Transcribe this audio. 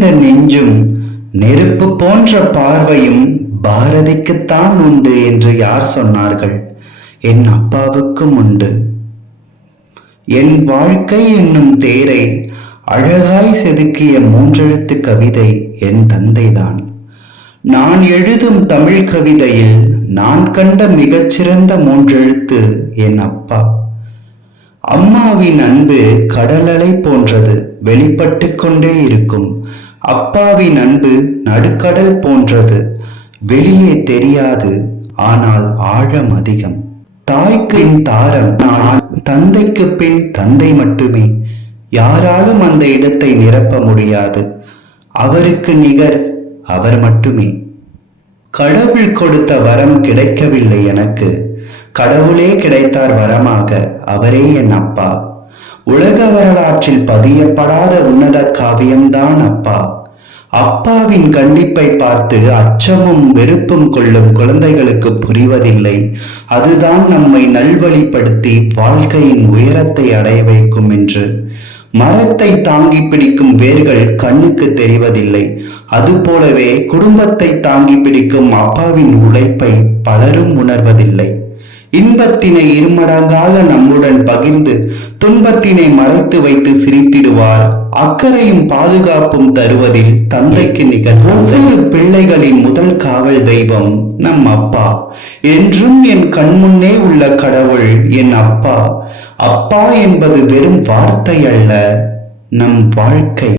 காய்ந்த நெஞ்சும் நெருப்பு போன்ற பார்வையும் பாரதிக்குத்தான் உண்டு என்று யார் சொன்னார்கள்? என் அப்பாவுக்கும் உண்டு. என் வாழ்க்கை என்னும் தேரை அழகாய் செதுக்கிய மூன்றெழுத்து கவிதை என் தந்தைதான். நான் எழுதும் தமிழ் கவிதையில் நான் கண்ட மிகச்சிறந்த மூன்றெழுத்து என் அப்பா. அம்மாவின் அன்பு கடலலை போன்றது, வெளிப்பட்டு கொண்டே இருக்கும். அப்பாவின் அன்பு நடுக்கடல் போன்றது, வெளியே தெரியாது, ஆனால் ஆழம் அதிகம். தாய்க்கு பின் தாரம், நான் தந்தைக்கு பின் தந்தை மட்டுமே. யாராலும் அந்த இடத்தை நிரப்ப முடியாது. அவருக்கு நிகர் அவர் மட்டுமே. கடவுள் கொடுத்த வரம் கிடைக்கவில்லை எனக்கு, கடவுளே கிடைத்தார் வரமாக. அவரே என் அப்பா. உலக வரலாற்றில் பதியப்படாத உன்னத காவியம்தான் அப்பா. அப்பாவின் கண்டிப்பை பார்த்து அச்சமும் வெறுப்பும் கொள்ளும் குழந்தைகளுக்கு புரிவதில்லை. அதுதான் நம்மை நல்வழிப்படுத்தி வாழ்க்கையின் உயரத்தை அடைய வைக்கும் என்று. மரத்தை தாங்கி பிடிக்கும் வேர்கள் கண்ணுக்கு தெரிவதில்லை. அதுபோலவே குடும்பத்தை தாங்கி பிடிக்கும் அப்பாவின் உழைப்பை பலரும் உணர்வதில்லை. இன்பத்தினை இருமடங்காக நம்முடன் பகிர்ந்து துன்பத்தினை மறைத்து வைத்து சிரித்திடுவார். அக்கறையும் பாதுகாப்பும் தருவதில் தந்தைக்கு நிகர். ஒவ்வொரு பிள்ளைகளின் முதல் காவல் தெய்வம் நம் அப்பா. என்றும் என் கண்முன்னே உள்ள கடவுள் என் அப்பா. அப்பா என்பது வெறும் வார்த்தை அல்ல, நம் வாழ்க்கை.